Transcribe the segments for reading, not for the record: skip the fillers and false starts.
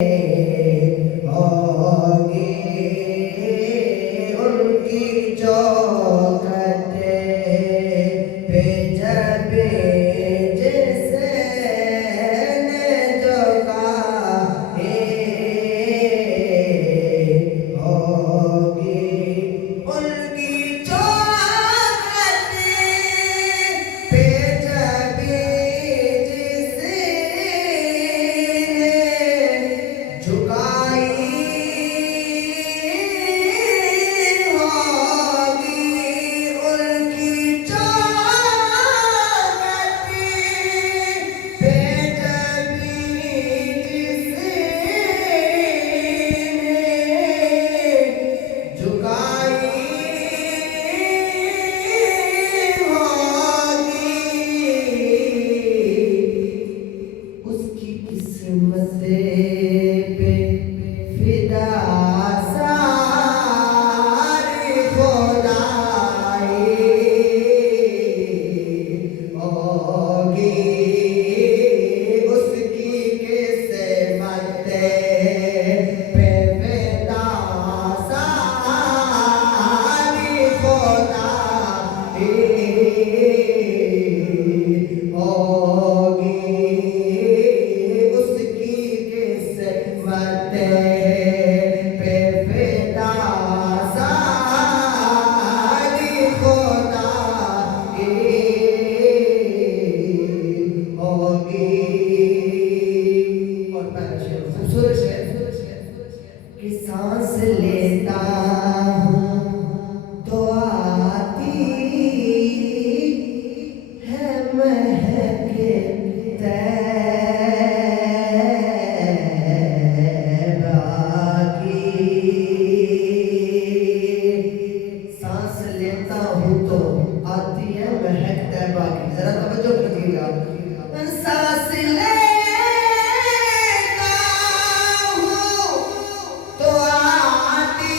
होगी उनकी चौखट पे जब जिसे जो काहे होगी उनकी चौखट पे जब जिसे झुकाई होगी उनकी चौखट पे जब जिसने झुकाई होगी उसकी किस्मत पे फिदा सारी खुदाई होगी उसकी किस्मत पे फिदा सारी खुदाई होगी उसकी किस्मत पे फिदा सारी खुदाई होगी। और पहला शेर खूबसूरत शेर कि सांस लेता हूँ तो आती है महक तैबा की। सांस लेता हूँ तो आती है महक तैबा की। जरा तवज्जो कीजिएगा। सांस लेता हूँ तो आती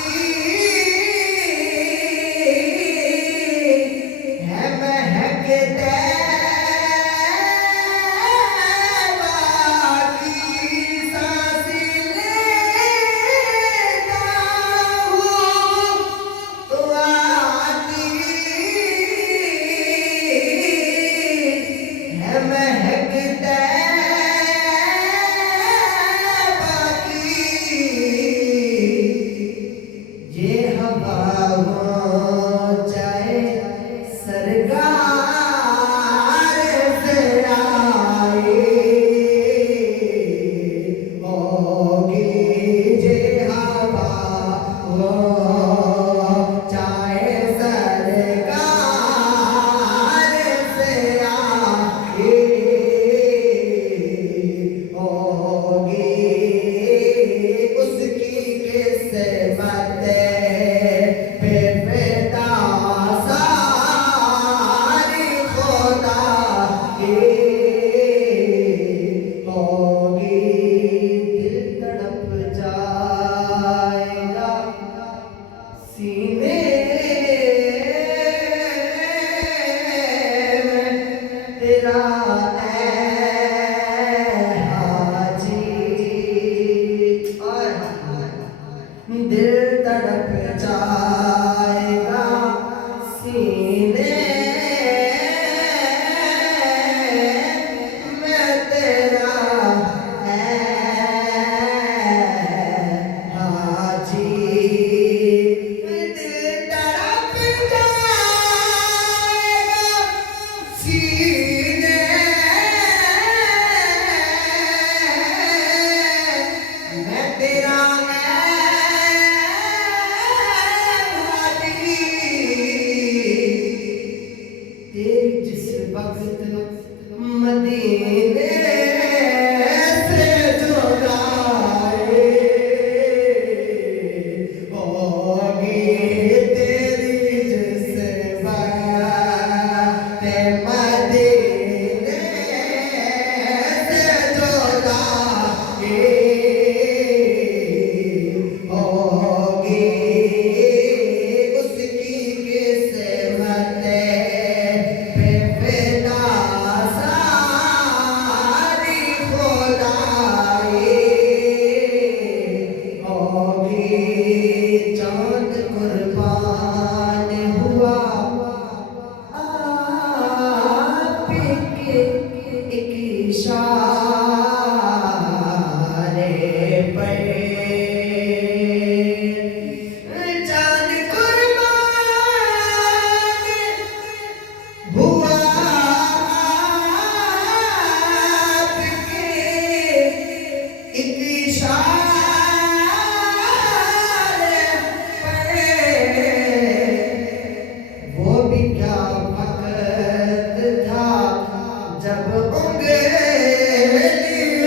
इशारे पे वो भी क्या वक्त था जब उंगली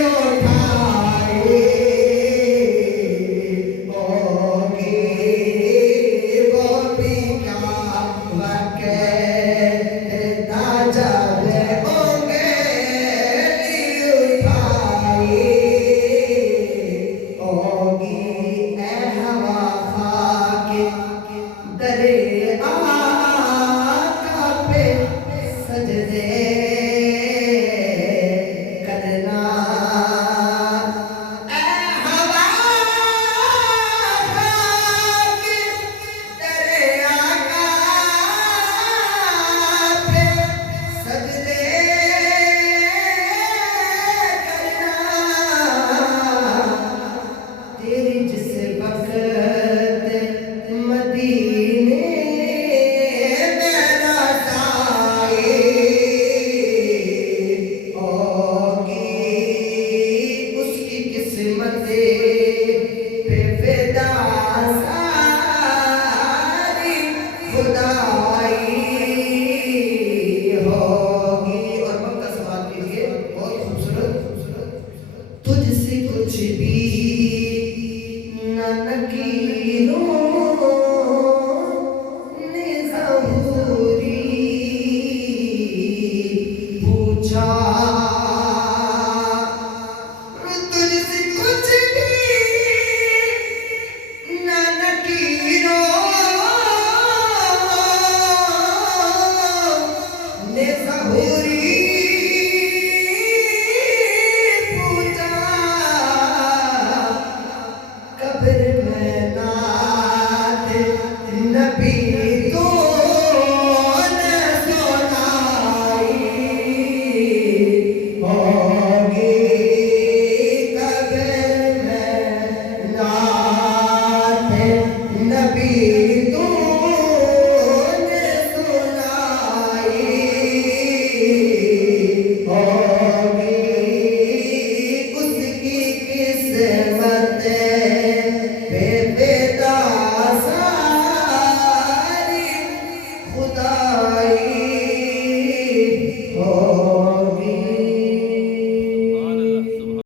उठाई होगी वो भी क्या वक्त था जब उंगली उठाई होगी ए हवा खाके दरे आका पे सजदे करना ए हवा खाके दरे आका पे सजदे करना तेरी जिस वक्त मदीने में रसाई होगी उसकी किस्मत पे फिदा सारी खुदाई होगी। और मक्का सवाल कीजिए बहुत खूबसूरत तुझसे कुछ भी न नकीरों ने ज़हूरी पूछा तुझसे कुछ भी न नकीरों ने ज़हूरी पूछा कब्र में नात नबी तो ने सुनाई होगी कब्र में नात नबी तो ने सुनाई होगी उसकी किस्मत पे फिदा सारी खुदा